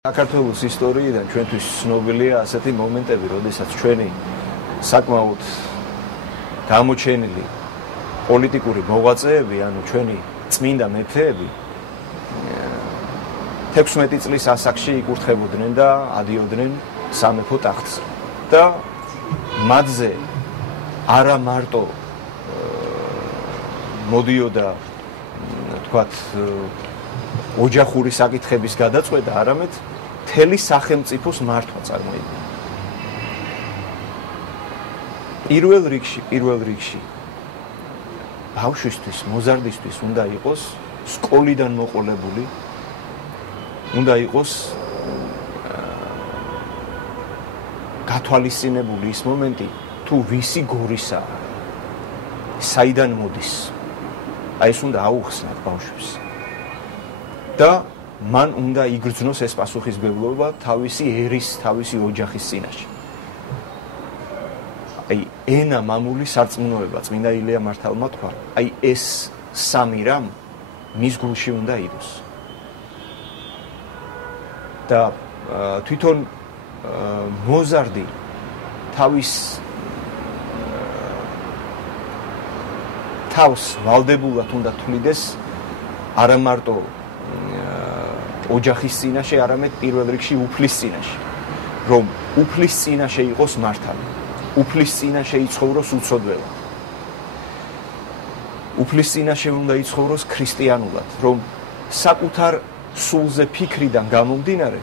საქართველოს ისტორიიდან ჩვენთვის ცნობილია ასეთი მომენტები, როდესაც ჩვენი საკმაოდ გამოჩენილი პოლიტიკური მოღვაწეები, ანუ ჩვენი წმინდა მეფეები 16 წლის ასაკში იკურთხებოდნენ და ადიოდნენ სამეფო ტახტზე. და მათზე არა მარტო მოდიოდა თქვათ ოჯახური საკითხების გადაწყვეტა, არამედ მთელი სახელმწიფოს მართვა წარმოიდგინა. პირველ რიგში ბავშვისთვის, მოზარდისთვის უნდა იყოს სკოლიდან მოყოლებული, უნდა იყოს გათვალისწინებული ის მომენტი, თუ ვისი გორისაა, საიდან მოდის. აი ეს უნდა აუხსნათ ბავშვს. და მან უნდა იგრძნოს ეს პასუხისმგებლობა თავისი ერის, თავისი ოჯახის წინაშე. აი ენა, მამული, სარწმუნოება, წმინდა ილია მართალმა თქვა, აი ეს სამი რამ მის გულში უნდა იყოს. და თვითონ მოზარდი თავს ვალდებულად უნდა თვლიდეს არა მარტო ოჯახის წინაშე, არამედ პირველ რიგში უფლის წინაშე, რომ უფლის წინაშე იყოს მართალი, უფლის წინაშე იცხოვროს უცოდველად, უფლის წინაშე უნდა იცხოვროს ქრისტიანულად, რომ საკუთარ სულზე ფიქრიდან გამომდინარე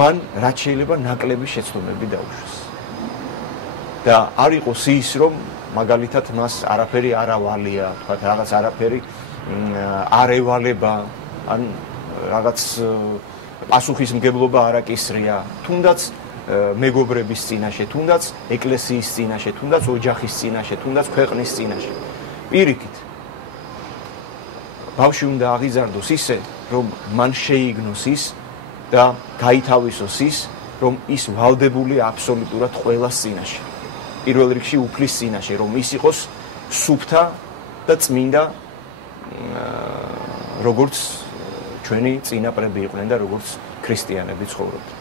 მან რაც შეიძლება ნაკლები შეცდომები დაუშვეს. და არ იყოს ის, რომ მაგალითად მას არაფერი არ ავალია, თქვათ რაღაც არაფერი არ ევალება, ან რაღაც პასუხისმგებლობა არ აკისრია, თუნდაც მეგობრების წინაშე, თუნდაც ეკლესიის წინაშე, თუნდაც ოჯახის წინაშე, თუნდაც ქვეყნის წინაშე. პირიქით, ბავშვი უნდა აღიზარდოს ისე, რომ მან შეიგნოს ის და გაითავისოს ის, რომ ის ვალდებული აბსოლუტურად ყველას წინაშე. პირველ რიგში უფლის წინაშე, რომ ის იყოს სუფთა და წმინდა, როგორც ჩვენი წინაპრები იყვნენ და როგორც ქრისტიანები ცხოვრობდნენ.